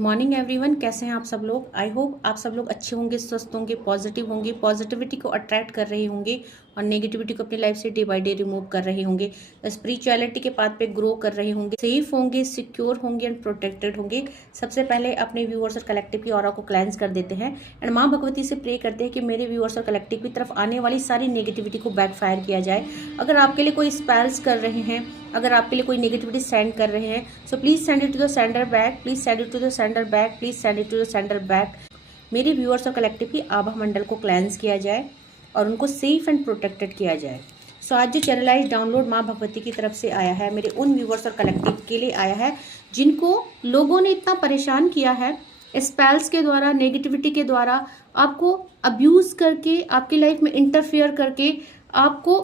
Morning everyone, कैसे हैं आप सब लोग। आई होप आप सब लोग अच्छे होंगे, स्वस्थ होंगे, पॉजिटिव होंगे, पॉजिटिविटी को अट्रैक्ट कर रहे होंगे और नेगेटिविटी को अपनी लाइफ से डे बाय डे रिमूव कर रहे होंगे, स्पिरिचुअलिटी के पाथ पे ग्रो कर रहे होंगे, सेफ होंगे, सिक्योर होंगे एंड प्रोटेक्टेड होंगे। सबसे पहले अपने व्यूअर्स और कलेक्टिव की ऑरा को क्लेंस कर देते हैं एंड माँ भगवती से प्रे करते हैं कि मेरे व्यूअर्स और कलेक्टिव की तरफ आने वाली सारी नेगेटिविटी को बैकफायर किया जाए। अगर आपके लिए कोई स्पेल्स कर रहे हैं, अगर आपके लिए कोई नेगेटिविटी सेंड कर रहे हैं, so please send it to the sender back, please send it to the sender back, please send it to the sender back. मेरे व्यूअर्स और कलेक्टिव की आभा मंडल को क्लेंस किया जाए और उनको सेफ एंड प्रोटेक्टेड किया जाए। सो आज जो चैनलाइज डाउनलोड माँ भगवती की तरफ से आया है, मेरे उन व्यूअर्स और कलेक्टिव के लिए आया है जिनको लोगों ने इतना परेशान किया है स्पेल्स के द्वारा, नेगेटिविटी के द्वारा, आपको अब्यूज करके, आपकी लाइफ में इंटरफेयर करके, आपको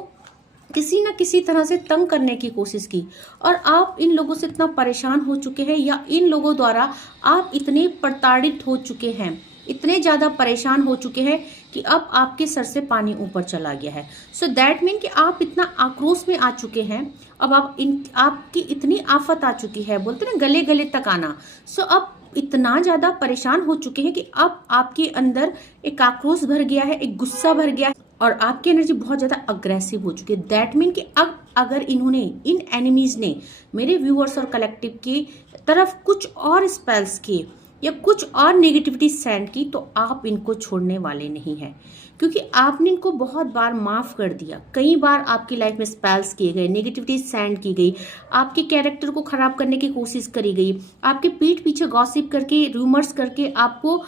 किसी न किसी तरह से तंग करने की कोशिश की और आप इन लोगों से इतना परेशान हो चुके हैं या इन लोगों द्वारा आप इतने प्रताड़ित हो चुके हैं, इतने ज़्यादा परेशान हो चुके हैं कि अब आपके सर से पानी ऊपर चला गया है। सो दैट मीन कि आप इतना आक्रोश में आ चुके हैं, अब आपकी इतनी आफत आ चुकी है, बोलते ना गले गले तक आना। सो अब इतना ज़्यादा परेशान हो चुके हैं कि अब आपके अंदर एक आक्रोश भर गया है, एक गुस्सा भर गया है और आपकी एनर्जी बहुत ज़्यादा अग्रेसिव हो चुकी है। दैट मीन कि अब अगर इन्होंने, इन एनिमीज ने मेरे व्यूअर्स और कलेक्टिव की तरफ कुछ और स्पेल्स किए या कुछ और नेगेटिविटी सेंड की तो आप इनको छोड़ने वाले नहीं हैं, क्योंकि आपने इनको बहुत बार माफ़ कर दिया। कई बार आपकी लाइफ में स्पेल्स किए गए, नेगेटिविटी सेंड की गई, आपके कैरेक्टर को खराब करने की कोशिश करी गई, आपके पीठ पीछे गॉसिप करके, रूमर्स करके आपको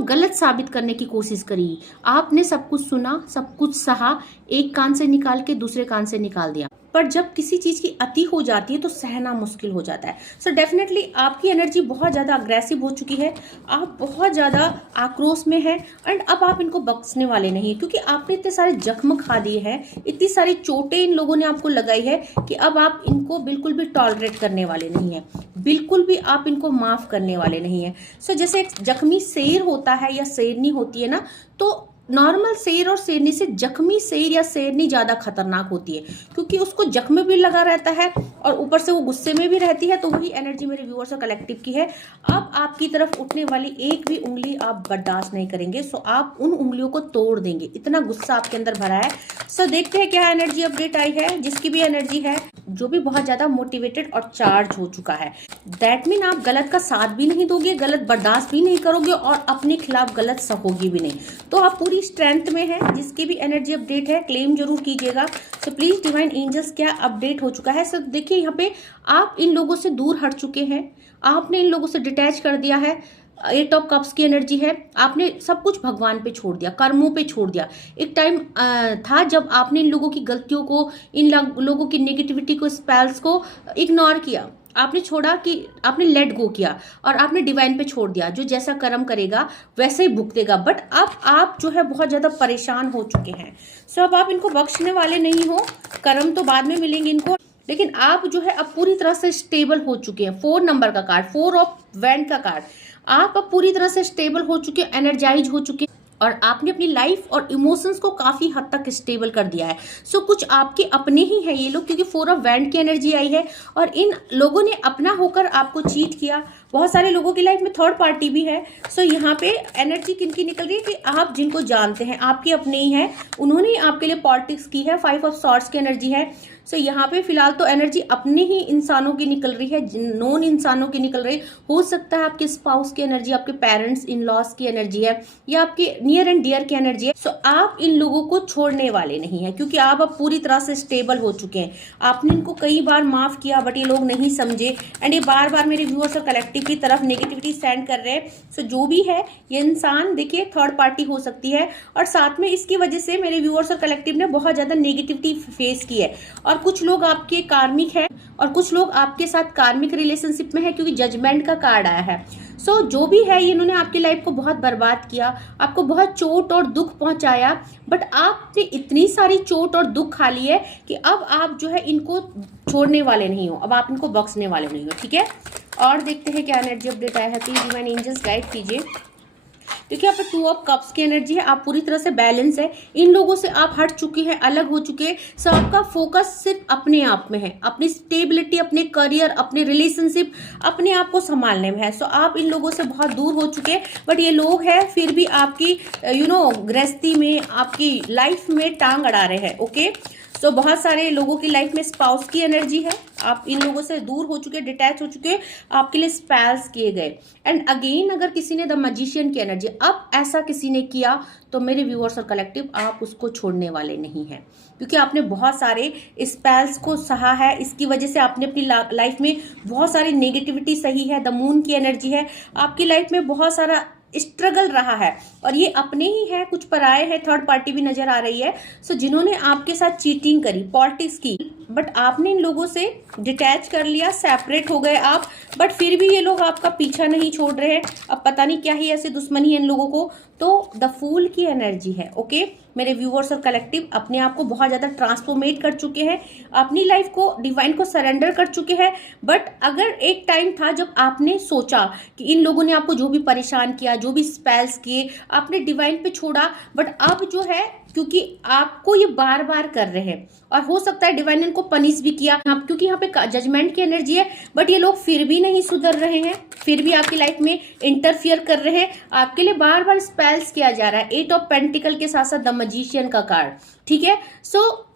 गलत साबित करने की कोशिश करी। आपने सब कुछ सुना, सब कुछ सहा, एक कान से निकाल के दूसरे कान से निकाल दिया। पर जब किसी चीज़ की अति हो जाती है तो सहना मुश्किल हो जाता है। सो डेफिनेटली आपकी एनर्जी बहुत ज़्यादा अग्रेसिव हो चुकी है, आप बहुत ज़्यादा आक्रोश में हैं एंड अब आप इनको बख्शने वाले नहीं, क्योंकि आपने इतने सारे जख्म खा दिए हैं, इतनी सारी चोटें इन लोगों ने आपको लगाई है कि अब आप इनको बिल्कुल भी टॉलरेट करने वाले नहीं हैं, बिल्कुल भी आप इनको माफ़ करने वाले नहीं हैं। सो जैसे एक जख्मी शेर होता है या शेरनी होती है ना, तो नॉर्मल शेर और शेरनी से जख्मी शेर या शेरनी ज़्यादा खतरनाक होती है, क्योंकि उसको जख्म भी लगा रहता है और ऊपर से वो गुस्से में भी रहती है। तो वही एनर्जी मेरे व्यूअर्स और कलेक्टिव की है। अब आपकी तरफ उठने वाली एक भी उंगली आप बर्दाश्त नहीं करेंगे, सो आप उन उंगलियों को तोड़ देंगे, इतना गुस्सा आपके अंदर भरा है। सो देखते हैं क्या एनर्जी अपडेट आई है। जिसकी भी एनर्जी है, जो भी बहुत ज़्यादा मोटिवेटेड और चार्ज हो चुका है, दैट मीन आप गलत का साथ भी नहीं दोगे, गलत बर्दाश्त भी नहीं करोगे और अपने खिलाफ गलत सहोगी भी नहीं, तो आप पूरी स्ट्रेंथ में है। जिसकी भी एनर्जी अपडेट है क्लेम जरूर कीजिएगा। तो प्लीज डिवाइन एंजल्स क्या अपडेट हो चुका है। सो देखिए, यहाँ पे आप इन लोगों से दूर हट चुके हैं, आपने इन लोगों से डिटैच कर दिया है। 8 ऑफ कप्स की एनर्जी है, आपने सब कुछ भगवान पे छोड़ दिया, कर्मों पे छोड़ दिया। एक टाइम था जब आपने इन लोगों की गलतियों को, इन लोगों की नेगेटिविटी को, स्पेल्स को इग्नोर किया, आपने छोड़ा, कि आपने लेट गो किया और आपने डिवाइन पे छोड़ दिया, जो जैसा कर्म करेगा वैसे ही भुगतेगा। बट अब आप जो है बहुत ज़्यादा परेशान हो चुके हैं। सो अब आप इनको बख्शने वाले नहीं हो, कर्म तो बाद में मिलेंगे इनको, लेकिन आप जो है अब पूरी तरह से स्टेबल हो चुके हैं। 4 नंबर का कार्ड, 4 ऑफ वैंड का कार्ड, आप अब पूरी तरह से स्टेबल हो चुके, एनर्जाइज हो चुके और आपने अपनी लाइफ और इमोशंस को काफी हद तक स्टेबल कर दिया है। सो कुछ आपके अपने ही है ये लोग, क्योंकि 4 ऑफ वैंड की एनर्जी आई है और इन लोगों ने अपना होकर आपको चीट किया। बहुत सारे लोगों की लाइफ में थर्ड पार्टी भी है। सो यहाँ पे एनर्जी किनकी निकल रही है कि आप जिनको जानते हैं, आपके अपने ही है, उन्होंने आपके लिए पॉलिटिक्स की है। 5 ऑफ सॉर्ड्स की एनर्जी है। सो यहाँ पे फिलहाल तो एनर्जी अपने ही इंसानों की निकल रही है, नॉन इंसानों की निकल रही है। हो सकता है आपके स्पाउस की एनर्जी, आपके पेरेंट्स, इन लॉस की एनर्जी है या आपके नियर एंड डियर की एनर्जी है। सो आप इन लोगों को छोड़ने वाले नहीं है, क्योंकि आप अब पूरी तरह से स्टेबल हो चुके हैं। आपने इनको कई बार माफ किया बट ये लोग नहीं समझे एंड ये बार बार मेरे व्यूअर्स और कलेक्टिव की तरफ नेगेटिविटी सेंड कर रहे हैं। सो जो भी है ये इंसान, देखिए थर्ड पार्टी हो सकती है और साथ में इसकी वजह से मेरे व्यूअर्स और कलेक्टिव ने बहुत ज्यादा नेगेटिविटी फेस की है। और कुछ लोग आपके कार्मिक है और कुछ लोग आपके साथ कार्मिक रिलेशनशिप में है, क्योंकि जजमेंट का कार्ड आया है। सो जो भी है, इन्होंने आपकी लाइफ को बहुत बर्बाद किया, आपको बहुत चोट और दुख पहुंचाया, बट आपने इतनी सारी चोट और दुख खा ली है कि अब आप जो है इनको छोड़ने वाले नहीं हो, अब आप इनको बख्शने वाले नहीं हो। ठीक है, और देखते हैं क्या एनर्जी अपडेट आया है। प्लीज डिवाइन एंजल्स गाइड कीजिए। क्योंकि यहाँ पे 2 ऑफ कप्स की एनर्जी है, आप पूरी तरह से बैलेंस है, इन लोगों से आप हट चुके हैं, अलग हो चुके हैं। सो आपका फोकस सिर्फ अपने आप में है, अपनी स्टेबिलिटी, अपने करियर, अपने रिलेशनशिप, अपने आप को संभालने में है। सो आप इन लोगों से बहुत दूर हो चुके हैं, बट ये लोग हैं फिर भी आपकी गृहस्थी में, आपकी लाइफ में टांग अड़ा रहे हैं। ओके, सो बहुत सारे लोगों की लाइफ में स्पाउस की एनर्जी है, आप इन लोगों से दूर हो चुके, डिटैच हो चुके, आपके लिए स्पेल्स किए गए। एंड अगेन अगर किसी ने द मैजिशियन की एनर्जी, अब ऐसा किसी ने किया तो मेरे व्यूअर्स और कलेक्टिव, आप उसको छोड़ने वाले नहीं हैं, क्योंकि आपने बहुत सारे स्पेल्स को सहा है। इसकी वजह से आपने अपनी लाइफ में बहुत सारी नेगेटिविटी सही है। द मून की एनर्जी है, आपकी लाइफ में बहुत सारा स्ट्रगल रहा है, और ये अपने ही है, कुछ पराए है, थर्ड पार्टी भी नजर आ रही है। सो जिन्होंने आपके साथ चीटिंग करी, पॉलिटिक्स की, बट आपने इन लोगों से डिटैच कर लिया, सेपरेट हो गए आप, बट फिर भी ये लोग आपका पीछा नहीं छोड़ रहे हैं। अब पता नहीं क्या ही ऐसे दुश्मनी है इन लोगों को। तो द फूल की एनर्जी है। ओके, मेरे व्यूअर्स और कलेक्टिव अपने आप को बहुत ज्यादा ट्रांसफॉर्मेट कर चुके हैं, अपनी लाइफ को डिवाइन को सरेंडर कर चुके हैं। बट अगर एक टाइम था जब आपने सोचा कि इन लोगों ने आपको जो भी परेशान किया, जो भी स्पेल्स किए, आपने डिवाइन पे छोड़ा, बट अब जो है, क्योंकि आपको ये बार बार कर रहे हैं, और हो सकता है डिवाइन ने इनको पनिश भी किया, क्योंकि यहाँ पे जजमेंट की एनर्जी है, बट ये लोग फिर भी नहीं सुधर रहे हैं, फिर भी आपकी लाइफ में इंटरफियर कर रहे हैं, आपके लिए बार बार स्पेल्स किया जा रहा है। 8 ऑफ पेंटिकल के साथ साथ द मैजिशियन का कार्ड, ठीक है। सो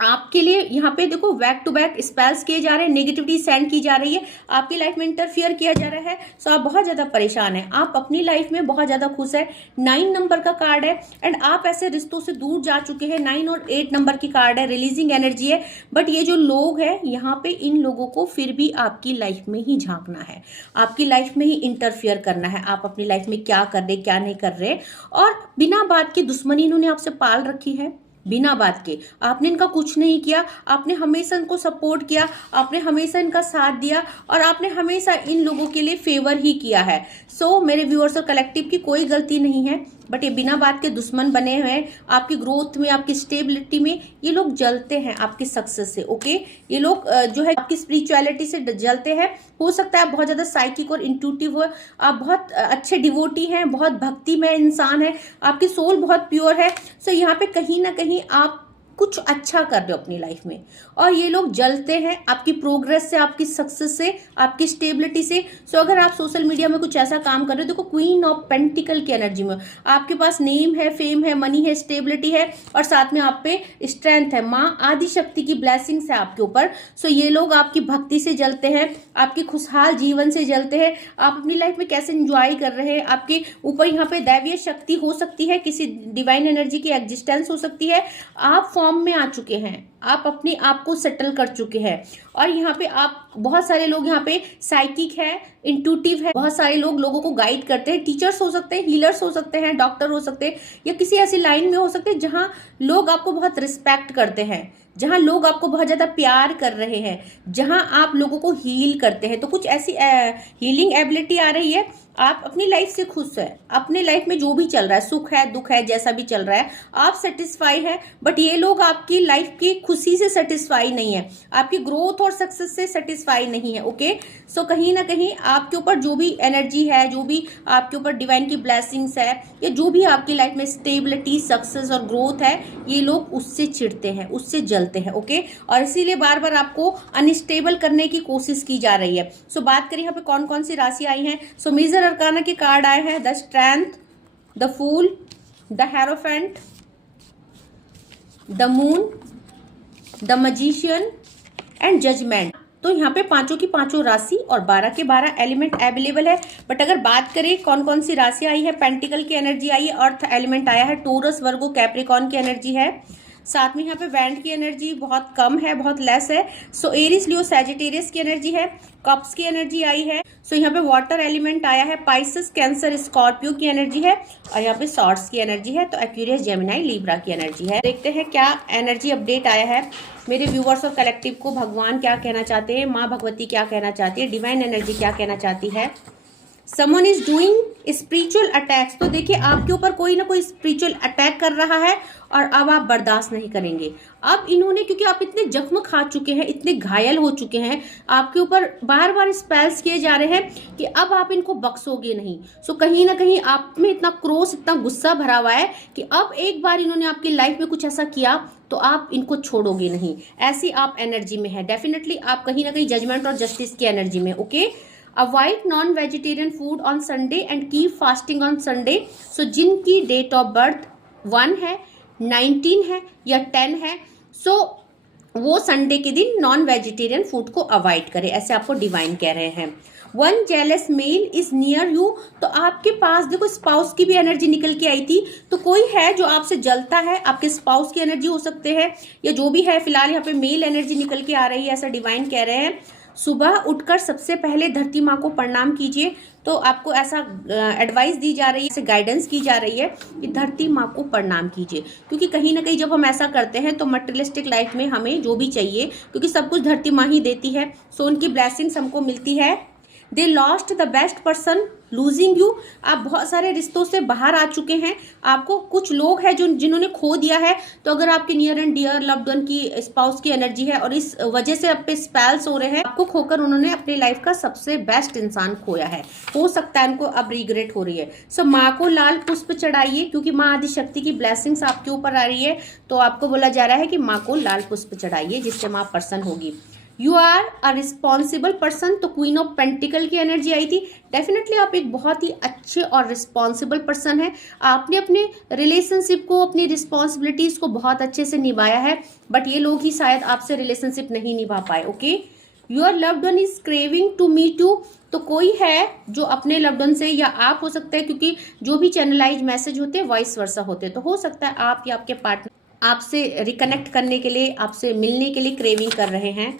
आपके लिए यहाँ पे देखो बैक टू बैक स्पेल्स किए जा रहे हैं, नेगेटिविटी सेंड की जा रही है, आपकी लाइफ में इंटरफियर किया जा रहा है। सो आप बहुत ज्यादा परेशान हैं, आप अपनी लाइफ में बहुत ज्यादा खुश है। 9 नंबर का कार्ड है, एंड आप ऐसे रिश्तों से दूर जा चुके हैं। 9 और 8 नंबर की कार्ड है, रिलीजिंग एनर्जी है। बट ये जो लोग हैं यहाँ पे, इन लोगों को फिर भी आपकी लाइफ में ही झांकना है, आपकी लाइफ में ही इंटरफियर करना है, आप अपनी लाइफ में क्या कर रहे, क्या नहीं कर रहे। और बिना बात की दुश्मनी इन्होंने आपसे पाल रखी है, बिना बात के। आपने इनका कुछ नहीं किया, आपने हमेशा इनको सपोर्ट किया, आपने हमेशा इनका साथ दिया, और आपने हमेशा इन लोगों के लिए फेवर ही किया है। सो मेरे व्यूअर्स और कलेक्टिव की कोई गलती नहीं है, बट ये बिना बात के दुश्मन बने हुए हैं। आपकी ग्रोथ में, आपकी स्टेबिलिटी में ये लोग जलते हैं, आपकी सक्सेस से। ओके, ये लोग जो है आपकी स्पिरिचुअलिटी से जलते हैं। हो सकता है आप बहुत ज्यादा साइकिक और इंट्यूटिव हो, आप बहुत अच्छे डिवोटी हैं, बहुत भक्तिमय इंसान है, आपकी सोल बहुत प्योर है। सो यहाँ पे कहीं ना कहीं आप कुछ अच्छा कर रहे हो अपनी लाइफ में, और ये लोग जलते हैं आपकी प्रोग्रेस से, आपकी सक्सेस से, आपकी स्टेबिलिटी से। सो अगर आप सोशल मीडिया में कुछ ऐसा काम कर रहे हो, देखो क्वीन ऑफ पेंटिकल की एनर्जी में आपके पास नेम है, फेम है, मनी है, स्टेबिलिटी है, और साथ में आप पे स्ट्रेंथ है, माँ आदि शक्ति की ब्लेसिंग्स है आपके ऊपर। सो ये लोग आपकी भक्ति से जलते हैं, आपके खुशहाल जीवन से जलते हैं, आप अपनी लाइफ में कैसे एंजॉय कर रहे हैं, आपके ऊपर यहाँ पे दैवीय शक्ति हो सकती है, किसी डिवाइन एनर्जी की एग्जिस्टेंस हो सकती है। आप फॉर्म में आ चुके हैं, आप अपने आप को सेटल कर चुके हैं, और यहाँ पे आप बहुत सारे लोग यहाँ पे साइकिक है, इंट्यूटिव है, बहुत सारे लोग लोगों को गाइड करते हैं। टीचर्स हो सकते हैं, हीलर्स हो सकते हैं, डॉक्टर हो सकते हैं, या किसी ऐसी लाइन में हो सकते हैं जहां लोग आपको बहुत रिस्पेक्ट करते हैं, जहां लोग आपको बहुत ज्यादा प्यार कर रहे हैं, जहां आप लोगों को हील करते हैं। तो कुछ ऐसी हीलिंग एबिलिटी आ रही है, आप अपनी लाइफ से खुश है, अपने लाइफ में जो भी चल रहा है, सुख है, दुख है, जैसा भी चल रहा है, आप सेटिस्फाई है। बट ये लोग आपकी लाइफ की खुशी से सेटिस्फाई नहीं है, आपकी ग्रोथ और सक्सेस से सेटिस्फाई नहीं है। ओके, सो कहीं ना कहीं आपके ऊपर जो भी एनर्जी है, जो भी आपके ऊपर डिवाइन की ब्लेसिंग्स है, या जो भी आपकी लाइफ में स्टेबिलिटी, सक्सेस और ग्रोथ है, ये लोग उससे चिढ़ते हैं, उससे जलते हैं। ओके, और इसीलिए बार बार आपको अनस्टेबल करने की कोशिश की जा रही है। सो बात करें यहाँ पे कौन कौन सी राशि आई हैं। सो मेजर अरकाना के कार्ड आए हैं, the strength, the fool, the hierophant, the moon, the magician and judgement. तो यहाँ पे पांचों की पांचों राशि और 12 के 12 एलिमेंट अवेलेबल है। बट अगर बात करें कौन कौन सी राशि आई है, पेंटिकल की एनर्जी आई है, अर्थ एलिमेंट आया है, टोरस, वर्गो, कैप्रिकॉर्न की एनर्जी है, साथ में यहाँ पे बैंड की एनर्जी बहुत कम है, बहुत लेस है। सो एरिस, लियो, सैजिटेरियस की एनर्जी है, कप्स की एनर्जी आई है। सो यहाँ पे वाटर एलिमेंट आया है, पाइसेस, कैंसर, स्कॉर्पियो की एनर्जी है, और यहाँ पे सॉर्ड्स की एनर्जी है। तो एक्वेरियस, जेमिनाई, लिब्रा की एनर्जी है। देखते हैं क्या एनर्जी अपडेट आया है मेरे व्यूवर्स और कलेक्टिव को। भगवान क्या कहना चाहते हैं, माँ भगवती क्या कहना चाहती है, डिवाइन एनर्जी क्या कहना चाहती है। Someone is doing spiritual attacks, तो देखिए आपके ऊपर कोई ना कोई स्पिरिचुअल अटैक कर रहा है और अब आप बर्दाश्त नहीं करेंगे। अब इन्होंने, क्योंकि आप इतने जख्म खा चुके हैं, इतने घायल हो चुके हैं, आपके ऊपर बार बार स्पेल्स किए जा रहे हैं कि अब आप इनको बख्शोगे नहीं। सो कहीं ना कहीं आप में इतना क्रोध, इतना गुस्सा भरा हुआ है कि अब एक बार इन्होंने आपकी लाइफ में कुछ ऐसा किया तो आप इनको छोड़ोगे नहीं। ऐसी आप एनर्जी में है। डेफिनेटली आप कहीं ना कहीं जजमेंट और जस्टिस की एनर्जी में। Okay, avoid non vegetarian food on Sunday and keep fasting on Sunday. So जिनकी डेट ऑफ बर्थ 1 है, 19 है या 10 है, सो वो संडे के दिन नॉन वेजिटेरियन फूड को अवॉइड करें, ऐसे आपको डिवाइन कह रहे हैं। One jealous male is near you, तो आपके पास देखो स्पाउस की भी एनर्जी निकल के आई थी, तो कोई है जो आपसे जलता है, आपके स्पाउस की एनर्जी हो सकते हैं या जो भी है। फिलहाल यहाँ पे मेल एनर्जी निकल के आ रही है, ऐसा डिवाइन कह रहे हैं। सुबह उठकर सबसे पहले धरती माँ को प्रणाम कीजिए, तो आपको ऐसा एडवाइस दी जा रही है, ऐसे गाइडेंस की जा रही है कि धरती माँ को प्रणाम कीजिए, क्योंकि कहीं ना कहीं जब हम ऐसा करते हैं तो मटेरियलिस्टिक लाइफ में हमें जो भी चाहिए, क्योंकि सब कुछ धरती माँ ही देती है, सो उनकी ब्लेसिंग्स हमको मिलती है। They lost the best person losing you, आप बहुत सारे रिश्तों से बाहर आ चुके हैं, आपको कुछ लोग हैं जो जिन्होंने खो दिया है। तो अगर आपके near and dear loved one की स्पाउस की एनर्जी है और इस वजह से आप पे स्पेल्स हो रहे हैं, आपको खोकर उन्होंने अपनी लाइफ का सबसे बेस्ट इंसान खोया है, हो सकता है उनको अब रिग्रेट हो रही है। सो माँ को लाल पुष्प चढ़ाइए, क्योंकि माँ आदिशक्ति की ब्लेसिंग्स आपके ऊपर आ रही है, तो आपको बोला जा रहा है कि माँ को लाल पुष्प चढ़ाइए, जिससे माँ प्रसन्न होगी। You are a responsible person, तो क्वीन ऑफ पेंटिकल की एनर्जी आई थी। डेफिनेटली आप एक बहुत ही अच्छे और रिस्पॉन्सिबल पर्सन है। आपने अपने रिलेशनशिप को, अपनी रिस्पॉन्सिबिलिटीज को बहुत अच्छे से निभाया है, बट ये लोग ही शायद आपसे रिलेशनशिप नहीं निभा पाए। Okay, your loved one is craving to meet you, तो कोई है जो अपने लव्ड वन से, या आप हो सकता है, क्योंकि जो भी चैनलाइज मैसेज होते हैं वाइस वर्सा होते हैं, तो हो सकता है आप या आपके पार्टनर आपसे रिकनेक्ट करने के लिए, आपसे मिलने के लिए क्रेविंग कर रहे हैं।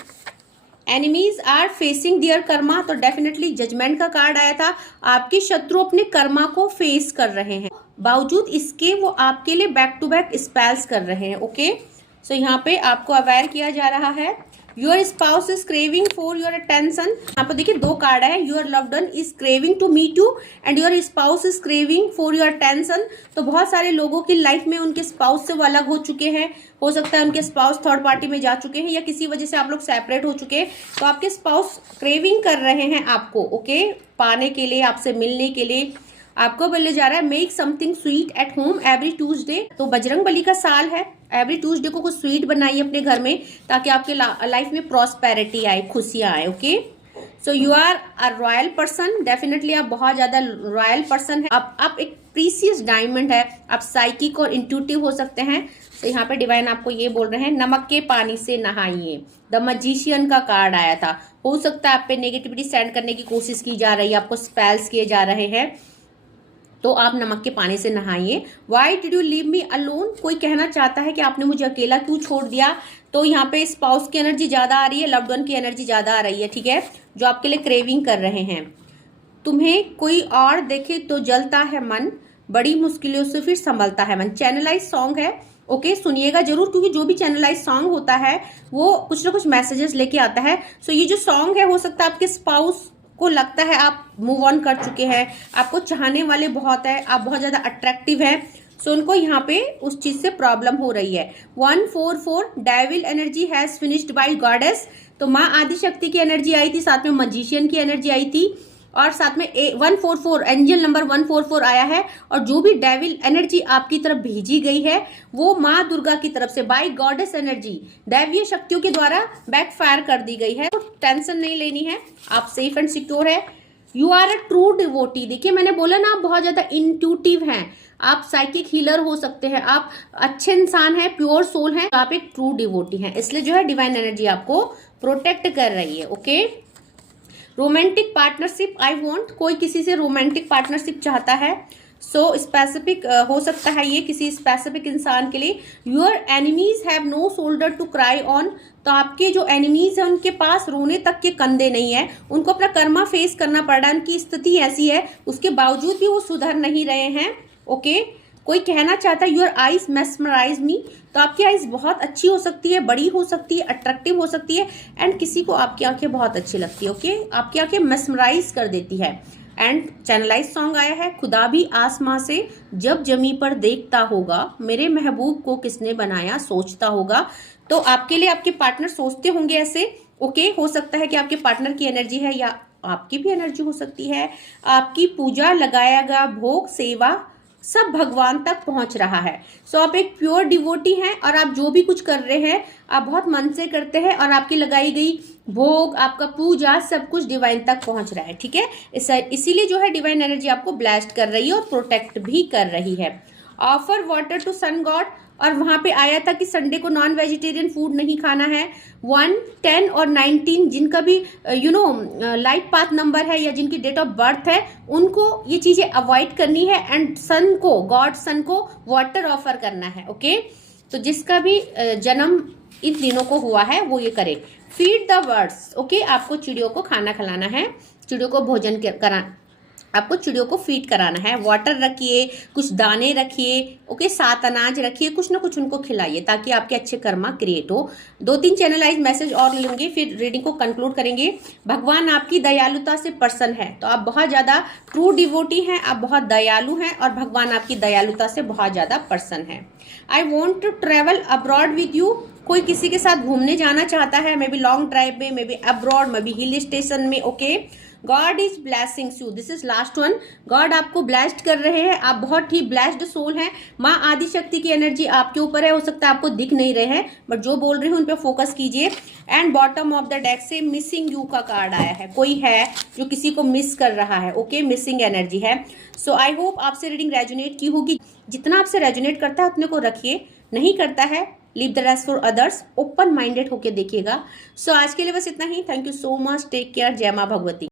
एनिमीज आर फेसिंग दियर कर्मा, तो डेफिनेटली जजमेंट का कार्ड आया था, आपके शत्रु अपने कर्मा को फेस कर रहे हैं, बावजूद इसके वो आपके लिए बैक टू बैक स्पेल्स कर रहे हैं। ओके, सो यहाँ पे आपको अवेयर किया जा रहा है। Your spouse is craving for your attention, यहाँ पर देखिए 2 कार्ड है, your loved one is craving to meet you and your spouse is craving for your attention. तो बहुत सारे लोगों की लाइफ में उनके स्पाउस से वो अलग हो चुके हैं, हो सकता है उनके स्पाउस थर्ड पार्टी में जा चुके हैं, या किसी वजह से आप लोग सेपरेट हो चुके हैं, तो आपके स्पाउस क्रेविंग कर रहे हैं आपको, ओके, पाने के लिए, आपसे मिलने के लिए। आपको बोले जा रहा है make something sweet at home every Tuesday, तो बजरंग बली का साल है, एवरी ट्यूसडे को कुछ स्वीट बनाइए अपने घर में, ताकि आपके लाइफ में प्रॉस्पेरिटी आए, खुशियां आए। Okay, so you are a royal person, definitely आप बहुत ज्यादा रॉयल पर्सन है। आप एक प्रीसियस डायमंड है, आप साइकिक और इंट्यूटिव हो सकते हैं। तो यहाँ पे डिवाइन आपको ये बोल रहे हैं, नमक के पानी से नहाइए। द मैजिशियन का कार्ड आया था, हो सकता है आप पे नेगेटिविटी सेंड करने की कोशिश की जा रही है, आपको स्पेल्स किए जा रहे हैं, तो आप नमक के पानी से नहाइए। Why did you leave me alone, कोई कहना चाहता है कि आपने मुझे अकेला क्यों छोड़ दिया, तो यहाँ पे स्पाउस की एनर्जी ज्यादा आ रही है, लव्ड वन की एनर्जी ज्यादा आ रही है, ठीक है, जो आपके लिए क्रेविंग कर रहे हैं। तुम्हें कोई और देखे तो जलता है मन, बड़ी मुश्किलों से फिर संभलता है मन। चैनलाइज सॉन्ग है, ओके, सुनिएगा जरूर, क्योंकि जो भी चैनलाइज सॉन्ग होता है वो कुछ ना कुछ मैसेजेस लेके आता है। सो ये जो सॉन्ग है, हो सकता है आपके स्पाउस को लगता है आप मूव ऑन कर चुके हैं, आपको चाहने वाले बहुत है, आप बहुत ज्यादा अट्रैक्टिव हैं, सो उनको यहाँ पे उस चीज से प्रॉब्लम हो रही है। 144 devil energy has finished by goddess, तो माँ आदिशक्ति की एनर्जी आई थी, साथ में मैजिशियन की एनर्जी आई थी, और साथ में 144 एंजल नंबर 144 आया है, और जो भी डेविल एनर्जी आपकी तरफ भेजी गई है वो माँ दुर्गा की तरफ से बाय गॉडेस एनर्जी, दैवीय शक्तियों के द्वारा बैकफायर कर दी गई है। तो टेंशन नहीं लेनी है, आप सेफ एंड सिक्योर है। You are a true devotee, देखिए मैंने बोला ना, आप बहुत ज्यादा इंट्यूटिव हैं, आप साइकिक हीलर हो सकते हैं, आप अच्छे इंसान हैं, प्योर सोल हैं, तो आप एक ट्रू डिवोटी हैं, इसलिए जो है डिवाइन एनर्जी आपको प्रोटेक्ट कर रही है। Okay, romantic partnership I want, कोई किसी से रोमांटिक पार्टनरशिप चाहता है, सो स्पेसिफिक हो सकता है ये किसी स्पेसिफिक इंसान के लिए। Your enemies have no shoulder to cry on, तो आपके जो एनिमीज है उनके पास रोने तक के कंधे नहीं है, उनको अपना कर्मा फेस करना पड़ रहा है, उनकी स्थिति ऐसी है, उसके बावजूद भी वो सुधर नहीं रहे हैं। ओके, कोई कहना चाहता है योर आईज मेस्मराइज मी, तो आपकी आईज बहुत अच्छी हो सकती है, बड़ी हो सकती है, अट्रैक्टिव हो सकती है, एंड किसी को आपकी आंखें बहुत अच्छी लगती है। ओके, आपकी आंखें मेस्मराइज कर देती है। एंड चैनलाइज सॉन्ग आया है, खुदा भी आसमां से जब जमी पर देखता होगा, मेरे महबूब को किसने बनाया सोचता होगा। तो आपके लिए आपके पार्टनर सोचते होंगे ऐसे, ओके। हो सकता है कि आपके पार्टनर की एनर्जी है या आपकी भी एनर्जी हो सकती है। आपकी पूजा, लगाया गया भोग, सेवा सब भगवान तक पहुंच रहा है। सो आप एक प्योर डिवोटी हैं और आप जो भी कुछ कर रहे हैं आप बहुत मन से करते हैं और आपकी लगाई गई भोग, आपका पूजा सब कुछ डिवाइन तक पहुंच रहा है, ठीक है। इसीलिए जो है डिवाइन एनर्जी आपको ब्लेस्ड कर रही है और प्रोटेक्ट भी कर रही है। Offer water to sun god, और वहां पे आया था कि संडे को नॉन वेजिटेरियन फूड नहीं खाना है। 1, 10 और 19 जिनका भी लाइफ पाथ नंबर है या जिनकी डेट ऑफ बर्थ है उनको ये चीजें अवॉइड करनी है एंड सन को, गॉड सन को वाटर ऑफर करना है, ओके। तो जिसका भी जन्म इन दिनों को हुआ है वो ये करे। Feed the birds, okay. आपको चिड़ियों को खाना खिलाना है, चिड़ियों को भोजन कराना, आपको चिड़ियों को फीड कराना है। वाटर रखिए, कुछ दाने रखिए, ओके, 7 अनाज रखिए, कुछ ना कुछ उनको खिलाइए ताकि आपके अच्छे कर्मा क्रिएट हो। 2-3 चैनलाइज मैसेज और लेंगे फिर रीडिंग को कंक्लूड करेंगे। भगवान आपकी दयालुता से प्रसन्न है, तो आप बहुत ज्यादा ट्रू डिवोटी हैं, आप बहुत दयालु हैं और भगवान आपकी दयालुता से बहुत ज्यादा प्रसन्न है। I want to travel abroad with you, कोई किसी के साथ घूमने जाना चाहता है, मे बी लॉन्ग ड्राइव में, may be abroad, may be hill station में, okay. God is blessing you, this is last one. God आपको ब्लेस्ड कर रहे हैं, आप बहुत ही ब्लेस्ड सोल हैं। माँ आदि शक्ति की एनर्जी आपके ऊपर है, हो सकता है आपको दिख नहीं रहे हैं बट जो बोल रहे हैं उन पे फोकस कीजिए। And bottom of the deck से मिसिंग यू का कार्ड आया है, कोई है जो किसी को मिस कर रहा है, ओके, मिसिंग एनर्जी है। सो आई होप आपसे रीडिंग रेजोनेट की होगी। जितना आपसे रेजोनेट करता है उतने को रखिए, नहीं करता है leave the rest for others, open minded होके देखिएगा। सो आज के लिए बस इतना ही। Thank you so much, take care, जय माँ भगवती।